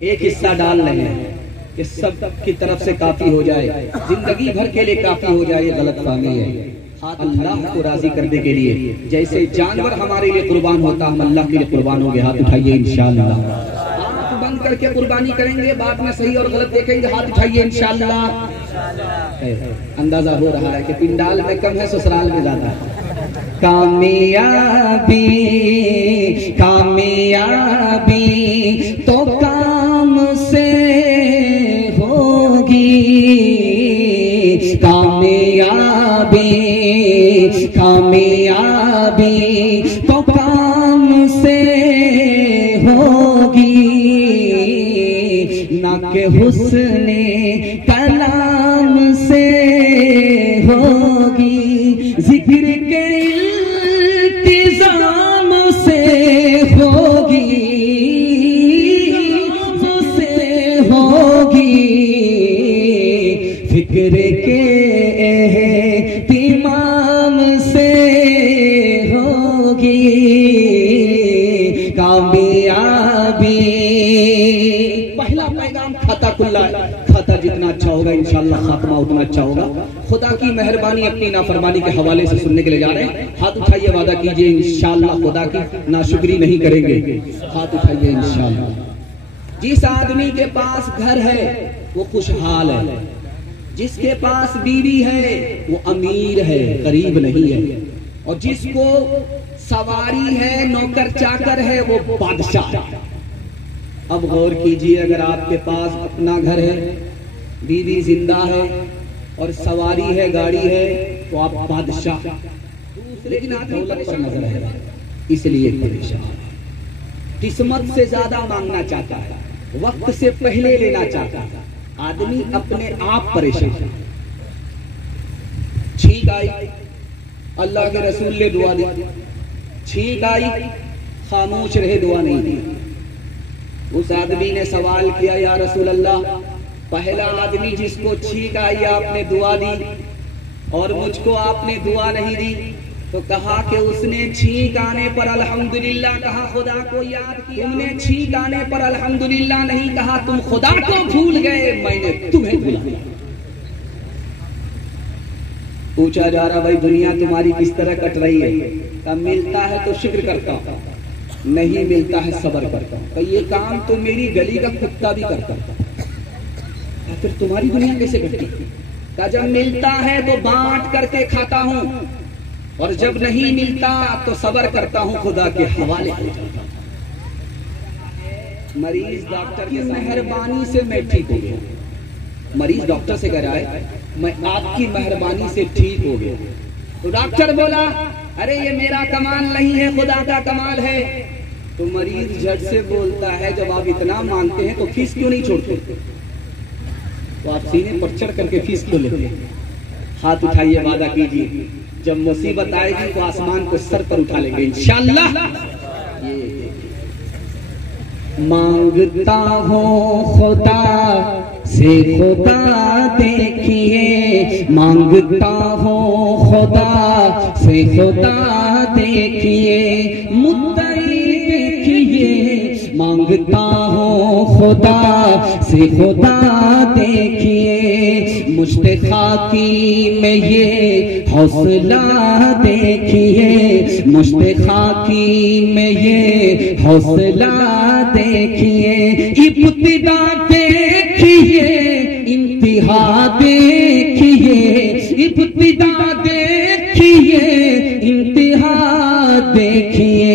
एक हिस्सा डाल रहे हैं कि सब की तरफ से काफी हो जाए, जिंदगी भर के लिए काफी हो जाए, ये गलत फहमी है। अल्लाह को राजी करने के लिए जैसे जानवर हमारे लिए कुर्बान होता, हम अल्लाह के लिए कुर्बान होंगे। हाथ उठाइए इंशाअल्लाह। आंख बंद करके कुर्बानी करेंगे, बाद में सही और गलत देखेंगे। हाथ उठाइए इंशाअल्लाह। अंदाजा हो रहा है कि पिंडाल में कम है, ससुराल में ज्यादा है। कामयाबी कामयाबी तो काम से होगी, कामयाबी कामयाबी तो काम से होगी, ना के हुस्ने कलाम से होगी, जिक्र के इंतजाम से होगी, से होगी, फिक्र के एहतिमाम से होगी, कामयाबी। पहला पैगाम खाता खुला है, खाता जितना अच्छा होगा इंशाअल्लाह खात्मा उतना अच्छा होगा। खुदा की मेहरबानी अपनी नाफरमानी के हवाले से सुनने के लिए जा रहे हैं। हाथ उठाइए, वादा कीजिए इंशाअल्लाह खुदा की नाशुक्री नहीं करेंगे। हाथ उठाइए इंशाअल्लाह। जिस आदमी के पास घर है वो खुशहाल है, जिसके पास बीवी है वो अमीर है, गरीब नहीं है, और जिसको सवारी है, नौकर चाकर है, वो बादशाह है। अब गौर कीजिए, अगर आपके पास अपना घर है, बीवी जिंदा है और सवारी है, गाड़ी है, तो आप बादशाह। लेकिन आप दौलत पर नजर है, इसलिए परेशान है। किस्मत से ज्यादा मांगना चाहता है, वक्त से पहले लेना चाहता है, आदमी अपने आप परेशान है। छींक आई, अल्लाह के रसूल ने दुआ दी, छींक आई, खामोश रहे, दुआ नहीं दी। उस आदमी ने सवाल किया, या रसूल अल्लाह, पहला आदमी जिसको छींक आई आपने दुआ दी और मुझको आपने दुआ नहीं दी, तो कहा कि उसने छींक आने पर अल्हम्दुलिल्लाह कहा, खुदा को याद किया। तुमने छींक आने पर अल्हम्दुलिल्लाह नहीं कहा, तुम खुदा को भूल गए, मैंने तुम्हें भूला। पूछा जा रहा, भाई दुनिया तुम्हारी किस तरह कट रही है? कब मिलता है तो शुक्र करता हूं, नहीं मिलता है सब्र करता हूं। तो ये काम तो मेरी गली का कुत्ता भी करता है, फिर तुम्हारी दुनिया कैसे कटती? जब मिलता है तो बांट करके खाता हूं, और जब नहीं मिलता तो सब्र करता हूं, खुदा के हवाले हो जाता हूं। मरीज डॉक्टर की मेहरबानी से मैं ठीक हो गया। मरीज डॉक्टर से कह रहा है, मैं आपकी मेहरबानी से ठीक हो गया। तो डॉक्टर बोला, अरे ये मेरा कमाल नहीं है, खुदा का कमाल है। तो मरीज झट से बोलता है, जब आप इतना मानते हैं तो फीस क्यों नहीं छोड़ते? तो आप सीने पर चढ़ करके फीस क्यों लेते हैं? हाथ उठाइए, वादा कीजिए, जब मुसीबत आएगी तो आसमान को सर पर उठा लेंगे इंशाअल्लाह। मांगता हूँ खुदा से खुदा देखिए, मांगता हूँ खुदा से खुदा देखिए, मुद्दई देखिए, मांगता हूँ खुदा से खुदा देखिए, मुझते खाकी में ये हौसला देखिए, मुझते खाकी में ये हौसला देखिए, इब्तिदा देखिए, इंतहा देखिए, इब्तिदा देखिए, इंतहा देखिए।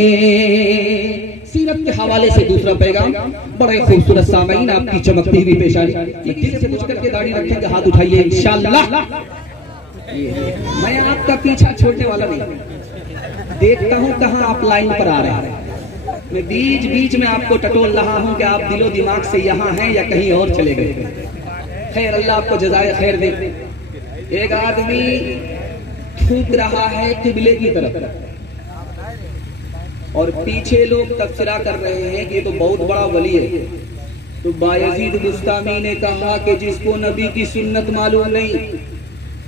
सीरत के हवाले से दूसरा पैगाम, बड़े खूबसूरत सामईन, आपकी चमकती हुई पेशानी, दिल से कुछ करके दाढ़ी रखेंगे। हाथ उठाइए इंशाअल्लाह। मैं आपका पीछा छोड़ने वाला नहीं, देखता हूं कहां आप लाइन पर आ रहे हैं। मैं बीच बीच में आपको टटोल रहा हूं कि आप दिलो दिमाग से यहां हैं या कहीं और चले गए। खैर, अल्लाह आपको जज़ाए खैर दे। एक आदमी थूक रहा है किबले की तरफ, और पीछे लोग तबसरा कर रहे हैं कि ये तो बहुत बड़ा वली है। तो बायजीद बुस्तामी ने कहा कि जिसको नबी की सुन्नत मालूम नहीं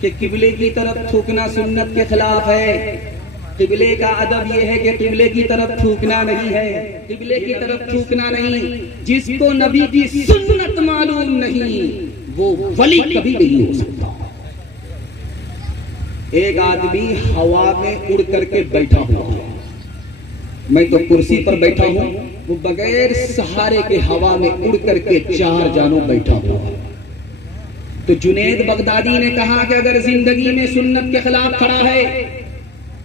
कि किबले की तरफ थूकना सुन्नत के खिलाफ है, किबले का अदब यह है कि किबले की तरफ थूकना नहीं है, किबले की तरफ थूकना नहीं। जिसको नबी की सुन्नत मालूम नहीं वो वली कभी नहीं हो सकता। एक आदमी हवा में उड़ करके बैठा हुआ है, मैं तो कुर्सी पर बैठा हूं, वो बगैर सहारे के हवा में उड़ करके 4 जानों बैठा हुआ है। तो जुनैद बगदादी ने कहा कि अगर जिंदगी में सुन्नत के खिलाफ खड़ा है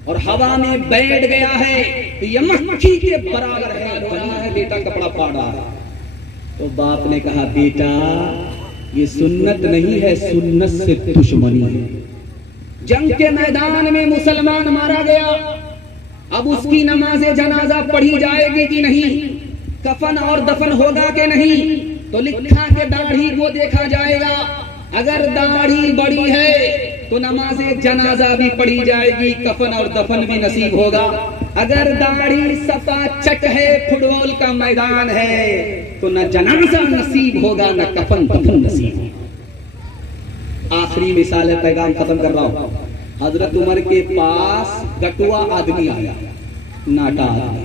और हवा में बैठ गया है तो यह मक्खी के बराबर है, बना है बेटा कपड़ा फाड़ रहा है। तो बाप ने कहा बेटा ये सुन्नत नहीं है, सुन्नत से दुश्मनी है। जंग के मैदान में मुसलमान मारा गया, अब उसकी नमाज़े जनाजा पढ़ी जाएगी कि नहीं, कफन और दफन होगा कि नहीं, तो लिखा के दाढ़ी को देखा जाएगा। अगर दाढ़ी बड़ी है तो नमाज़े जनाजा भी पढ़ी जाएगी, कफन और दफन भी नसीब होगा। अगर दाढ़ी सफा चट है, फुटबॉल का मैदान है, तो न जनाजा नसीब होगा न कफन दफन नसीब होगा। आखिरी मिसाल है, पैगाम खत्म कर रहा हूं। हजरत उमर के पास गटुआ आदमी आया, नाटा आदमी,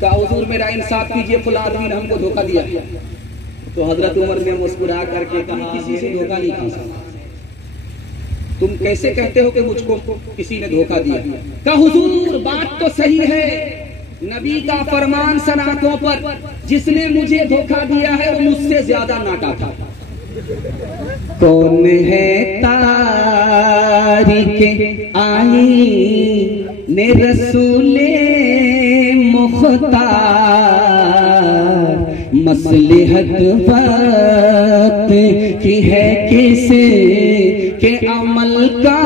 कहा हुजूर मेरा इंसाफ कीजिए, फुला आदमी ने हमको धोखा दिया। तो हजरत उमर ने मुस्कुरा करके कहा किसी से धोखा नहीं खा सकता। तुम कैसे कहते हो कि मुझको किसी ने धोखा दिया? कहा हुजूर बात तो सही है, नबी का फरमान सनातों पर, जिसने मुझे धोखा दिया है वो मुझसे ज्यादा नाटा था। कौन है तारीके आईने रसूले मुख्तार, मसलहत वक्त की है किसे के अमल का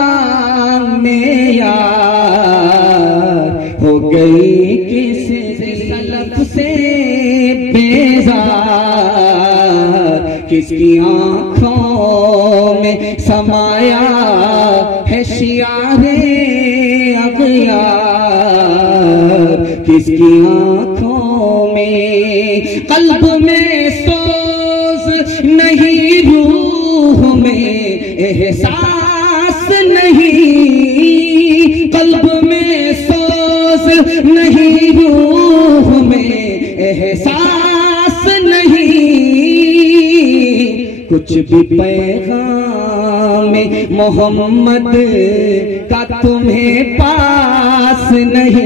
मेयार, हो गई किसी सलफ से बेजार, किसकी आंखों में समाया है शियारे अग़यार, किसकी आंखों में, कल्ब में सोज नहीं, रूह में एहसास नहीं, कल्ब में सोज नहीं, रूह में एहसास नहीं, कुछ भी पैगाम मोहम्मद का तुम्हें पास नहीं,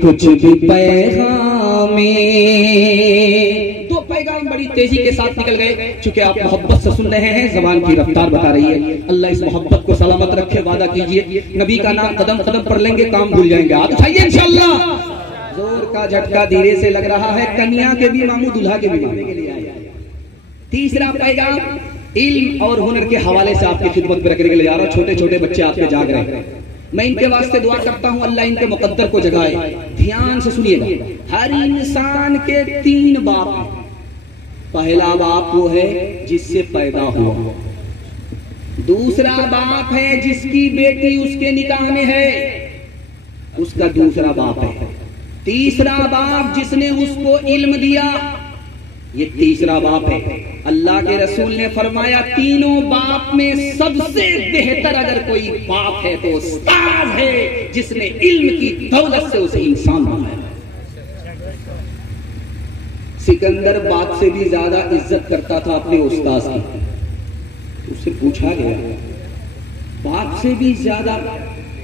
कुछ भी पैगाम। दो पैगाम बड़ी तेजी के साथ निकल गए। चूंकि आप मोहब्बत से सुन रहे हैं, जबान की रफ्तार बता रही है। अल्लाह इस मोहब्बत को सलामत रखे, वादा कीजिए नबी का नाम कदम कदम पर लेंगे, काम भूल जाएंगे। आप उठाइए इंशाअल्लाह। जोर का झटका धीरे से लग रहा है, कन्या के भी मामू दुल्हा के भी मामू के लिए आया। तीसरा पैगाम इल्म और हुनर के हवाले से आपकी खिदमत में रखने के लिए जा रहा हूं। छोटे छोटे बच्चे आपके जाग रहे हैं, मैं इनके वास्ते दुआ करता हूं अल्लाह इनके मुकद्दर को जगाए। ध्यान से सुनिएगा, हर इंसान के 3 बाप हैं। पहला बाप वो है जिससे पैदा हुआ, दूसरा बाप है जिसकी बेटी उसके निकाह में है, उसका दूसरा बाप है, तीसरा बाप जिसने उसको इल्म दिया, ये तीसरा बाप है। अल्लाह के रसूल ने फरमाया तीनों बाप में सबसे बेहतर अगर कोई बाप है तो उस्ताद है, जिसने इल्म की दौलत से उसे इंसान बनाया। सिकंदर बाप से भी ज्यादा इज्जत करता था अपने उस्ताद की। उससे पूछा गया बाप से भी ज्यादा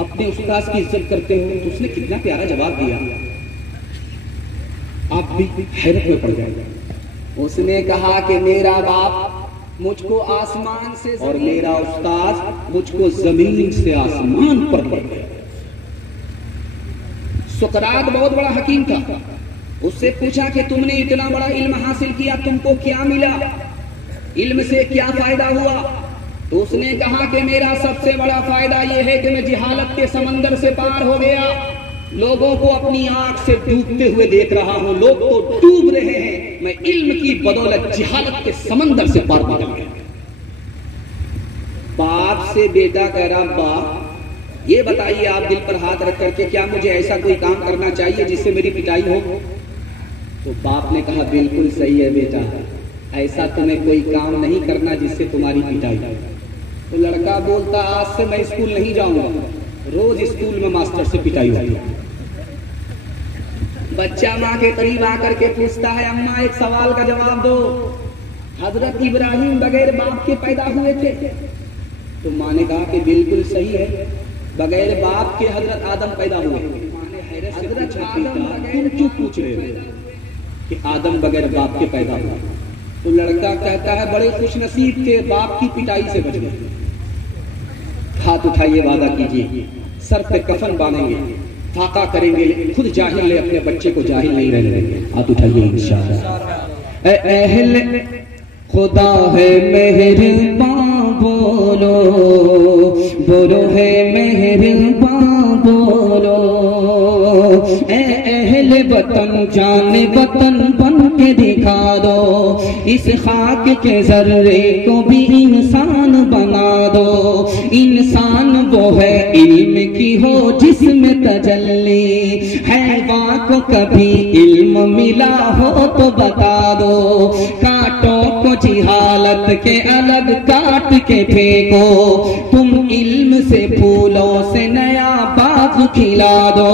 अपने उस्ताद की इज्जत करते हो? तो उसने कितना प्यारा जवाब दिया, आप भी हैरत में पड़ जाएगा। उसने कहा कि मेरा बाप मुझको आसमान से और मेरा उस्ताद मुझको जमीन से आसमान पर पड़ गया। सुकरात बहुत बड़ा हकीम था, उससे पूछा कि तुमने इतना बड़ा इल्म हासिल किया, तुमको क्या मिला, इल्म से क्या फायदा हुआ? तो उसने कहा कि मेरा सबसे बड़ा फायदा यह है कि मैं जिहालत के समंदर से पार हो गया, लोगों को अपनी आंख से डूबते हुए देख रहा हूं, लोग तो डूब रहे हैं, मैं इल्म की बदौलत जिहालत के समंदर से पार निकल गया। बाप से बेटा कह रहा, बाप ये बताइए आप दिल पर हाथ रख करके, क्या मुझे ऐसा कोई काम करना चाहिए जिससे मेरी पिटाई हो? तो बाप ने कहा बिल्कुल सही है बेटा, ऐसा तुम्हें कोई काम नहीं करना जिससे तुम्हारी पिटाई हो। तो लड़का बोलता आज से मैं स्कूल नहीं जाऊंगा। रोज स्कूल में मास्टर से पिटाई होती है। बच्चा माँ के करीब आकर के पूछता है अम्मा एक सवाल का जवाब दो, हजरत इब्राहिम बगैर बाप के पैदा हुए थे? तो माँ ने कहा कि बिल्कुल सही है, बगैर बाप के हजरत आदम पैदा हुए। हजरत आदम तुम क्यों पूछ रहे हो कि आदम बगैर बाप के पैदा हुआ? तो लड़का कहता है बड़े खुश नसीब थे, बाप की पिटाई से बच गए। हाथ उठाइए, वादा कीजिए, सर पे कफन बांधेंगे, फाका करेंगे, खुद जाहिल ले अपने बच्चे को जाहिल नहीं रहने देंगे। हाथ उठाइए इंशाअल्लाह। अहल खुदा है मेहरबान बोलो, बोलो है मेहरबान बोलो। अहल वतन जाने वतन बन के दिखा दो, इस खाक के जर्रे को भी इंसान बना दो। इंसान वो है इल्म की हो जिसमें तजल्ली, हैवां को कभी इल्म मिला हो तो बता दो। कांटों को जिहालत के अलग काट के फेंको, तुम इल्म से फूलों से नया बाग खिला दो।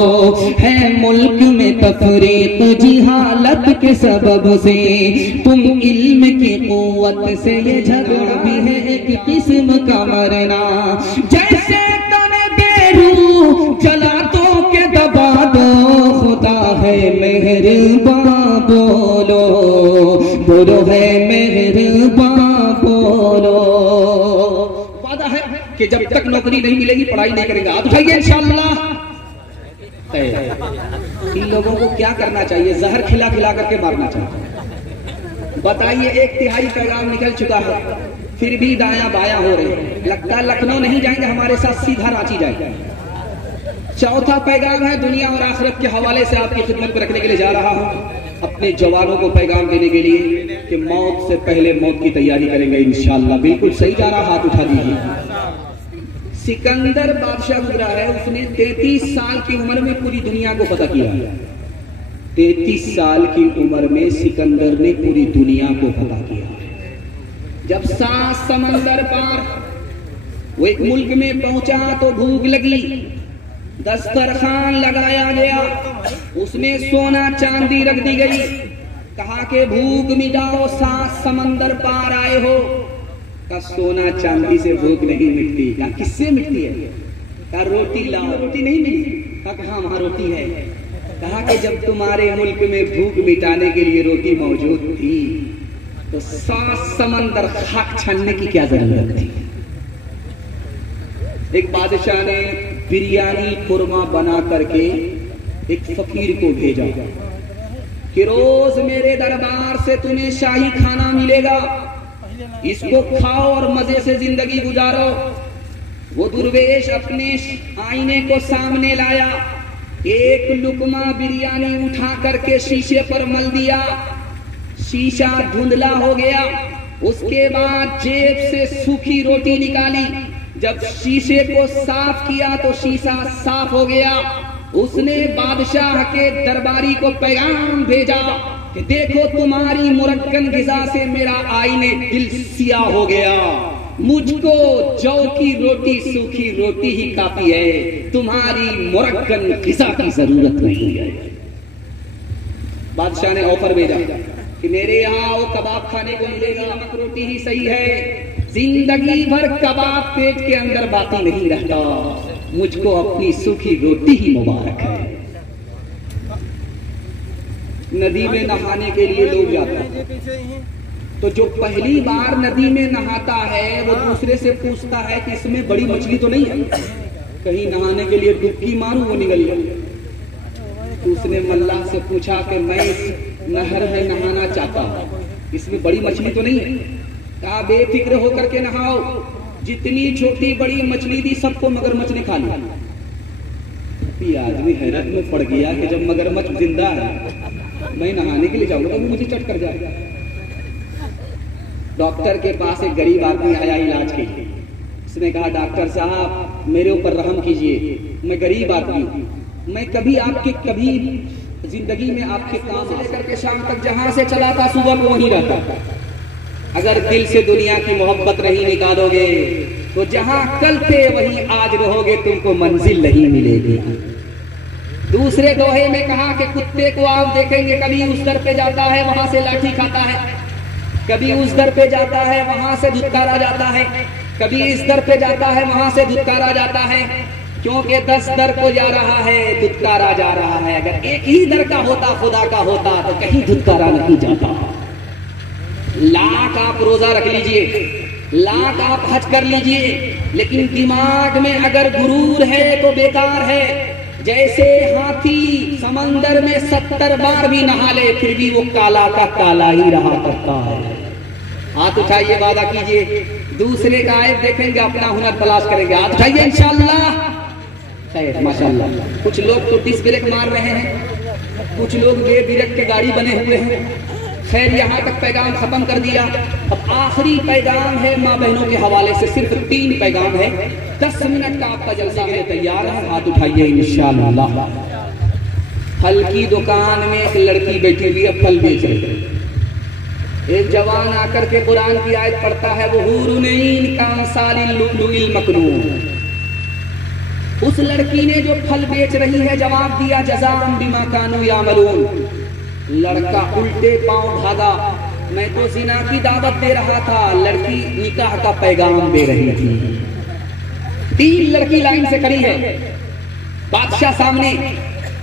है मुल्क में तफरीक जिहालत के सबब से, तुम इल्म की कुव्वत से ये झगड़ा भी है एक किस्म का मरना। जैसे तने बेरू जला दो के दबा दो, खुदा है मेहरबान बोलो, बोलो है मेहरबान बोलो। वादा है कि जब तक नौकरी नहीं मिलेगी पढ़ाई नहीं करेंगे। आप उठाइए इंशाअल्लाह। इन लोगों को क्या करना चाहिए? जहर खिला खिला करके मारना चाहिए। बताइए, 1/3 पैगाम निकल चुका है, फिर भी दाया बाया हो रहे हैं। लगता है लखनऊ नहीं जाएंगे हमारे साथ, सीधा रांची जाएंगे। चौथा पैगाम है दुनिया और आखिरत के हवाले से आपकी खिदमत में रखने के लिए जा रहा हूं, अपने जवानों को पैगाम देने के लिए कि मौत से पहले मौत की तैयारी करेंगे इंशाअल्लाह। बिल्कुल सही जा रहा, हाथ उठा दीजिए। सिकंदर बादशाह गुजरा है, उसने 33 साल की उम्र में पूरी दुनिया को फतह किया। 33 साल की उम्र में सिकंदर ने पूरी दुनिया को फतह किया। जब 7 समंदर पार वो एक मुल्क में पहुंचा तो भूख लगी, दस्तरखान लगाया गया, उसमें सोना चांदी रख दी गई। कहा कि भूख मिटाओ, 7 समंदर पार आए हो। का सोना चांदी से भूख नहीं मिटती। का किससे मिटती है? का रोटी लाओ, रोटी नहीं मिली। कहा वहां रोटी है। कहा कि जब तुम्हारे मुल्क में भूख मिटाने के लिए रोटी मौजूद थी तो 7 समंदर खाक छानने की क्या जरूरत थी? एक बादशाह ने बिरयानी खुरमा बना करके एक फकीर को भेजा कि रोज मेरे दरबार से तुम्हें शाही खाना मिलेगा, इसको खाओ और मजे से जिंदगी गुजारो। वो दुर्वेश अपने आईने को सामने लाया, एक लुकमा बिरयानी उठा करके शीशे पर मल दिया, शीशा धुंधला हो गया। उसके बाद जेब से सूखी रोटी निकाली, जब शीशे को साफ किया तो शीशा साफ हो गया। उसने बादशाह के दरबारी को पैगाम भेजा कि देखो तुम्हारी मुरक्कन ग़िज़ा से मेरा आईने दिल सिया हो गया, मुझको जौ की रोटी सूखी रोटी ही काफी है, तुम्हारी मुरक्कन ग़िज़ा की जरूरत नहीं है। बादशाह ने ऑफर भेजा कि मेरे यहाँ वो कबाब खाने को मिलेगा, नमक रोटी ही सही है, जिंदगी भर कबाब पेट के अंदर बाकी नहीं रहता, मुझको अपनी सूखी रोटी ही मुबारक है। नदी में नहाने के लिए लोग जाते हैं, तो जो पहली बार नदी में नहाता है वो दूसरे से पूछता है कि इसमें बड़ी मछली तो नहीं है, कहीं नहाने के लिए डुबकी मारूं वो निकल गया। तो उसने मल्लाह से पूछा कि मैं इस नहर में नहाना चाहता हूँ, इसमें बड़ी मछली तो नहीं है? कहा बेफिक्र होकर के नहाओ, जितनी छोटी बड़ी मछली थी सबको मगरमच्छ ने खा लिया। आदमी हैरत में पड़ गया कि जब मगरमच्छ जिंदा है मैं नहाने के लिए जाऊंगा तो मुझे चट कर जाएगा। डॉक्टर के पास एक गरीब आदमी आया इलाज के लिए, उसने कहा डॉक्टर साहब मेरे ऊपर रहम कीजिए, मैं गरीब आदमी हूँ, मैं कभी जिंदगी में आपके काम से लेकर के शाम तक जहां से चला था सुबह को वहीं रहता। अगर दिल से दुनिया की मोहब्बत नहीं निकालोगे तो जहां कल थे वहीं आज रहोगे, तुमको मंजिल नहीं मिलेगी। दूसरे दोहे में कहा कि कुत्ते को आप देखेंगे कभी उस दर पे जाता है वहां से लाठी खाता है, कभी उस दर पे जाता है वहां से धुतकारा जाता है, कभी इस दर पे जाता है वहां से धुतकारा जाता है, क्योंकि 10 दर को जा रहा है, धुतकारा जा रहा है। अगर एक ही दर का होता, खुदा का होता, तो कहीं धुतकारा नहीं जाता। लाख आप रोजा रख लीजिए, लाख आप हज कर लीजिए, लेकिन दिमाग में अगर गुरूर है तो बेकार है। जैसे हाथी समंदर में 70 बार भी नहा ले, फिर भी वो काला का काला ही रहा करता है। हाथ उठाइए, वादा कीजिए, दूसरे का आयत देखेंगे, अपना हुनर तलाश करेंगे। हाथ उठाइए इंशाअल्लाह। खैर माशाअल्लाह, कुछ लोग तो डिस्क ब्रेक मार रहे हैं, कुछ लोग बेब्रेक के गाड़ी बने हुए हैं। खैर यहाँ तक पैगाम खत्म कर दिया। अब आखिरी पैगाम है माँ बहनों के हवाले से, सिर्फ 3 पैगाम है। 10 मिनट का आपका जलसा है, तैयार है? हाथ उठाइए इंशाअल्लाह। फल की दुकान में एक लड़की बैठी हुई है, फल बेच रही है। एक जवान आकर के कुरान की आयत पढ़ता है, वो हूरुन ईन कामसालिल लुलुइल मकनून। उस लड़की ने जो फल बेच रही है जवाब दिया, जज़ाअन बिमा कानू यामलून। लड़का उल्टे पांव भागा। मैं तो जिना की दावत दे रहा था, लड़की निकाह का पैगाम दे रही थी। 3 लड़की लाइन से खड़ी है, बादशाह सामने।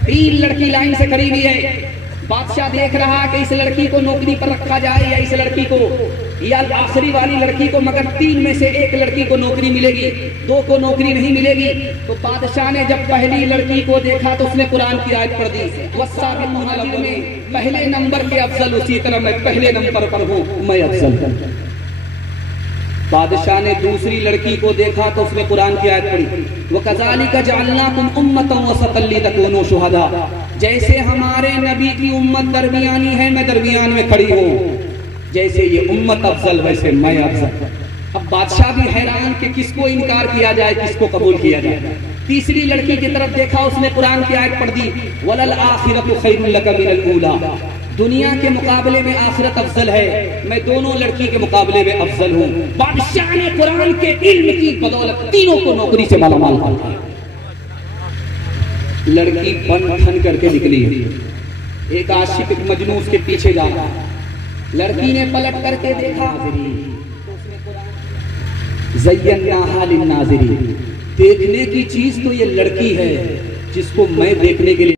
3 लड़की लाइन से खड़ी हुई है। बादशाह देख रहा कि इस लड़की को नौकरी पर रखा जाए या इस लड़की को, या आखिरी वाली लड़की को, मगर 3 में से एक लड़की को नौकरी मिलेगी, 2 को नौकरी नहीं मिलेगी। तो बादशाह ने जब पहली लड़की को देखा तो उसने कुरान की आयत पढ़ दी, वस्साबिकून अव्वलून में पहले नंबर के अफजल, उसी तरह मैं पहले नंबर पर हूँ, मैं अफजल। बादशाह ने दूसरी लड़की को देखा तो उसने कुरान की आयत पढ़ी, वकज़ालिका जअलनाकुम उम्मतन वसतन लितकूनू शुहदा। जैसे हमारे नबी की उम्मत दरमियानी है, मैं दरमियान में खड़ी हूँ, जैसे ये उम्मत अफजल वैसे मैं अफजल। अब बादशाह भी हैरान कि किसको इनकार किया जाए, किसको कबूल किया जाए। तीसरी लड़की की तरफ देखा, उसने कुरान की आयत पढ़ दी, वलल आखिरतु खैरुल लका मिनल ऊला। दुनिया के मुकाबले में आखिरत अफजल है, मैं दोनों लड़की के मुकाबले में अफजल हूँ। बादशाह ने कुरान के इल्म की बदौलत तीनों को नौकरी से मालामाल कर दिया। लड़की बन ठन करके निकली, एक आशिक एक मजनू उसके पीछे जा रहा। लड़की ने पलट करके देखा, ज़य्यन्नाहा लिन्नाज़िरीन। देखने की चीज तो ये लड़की है जिसको मैं देखने के लिए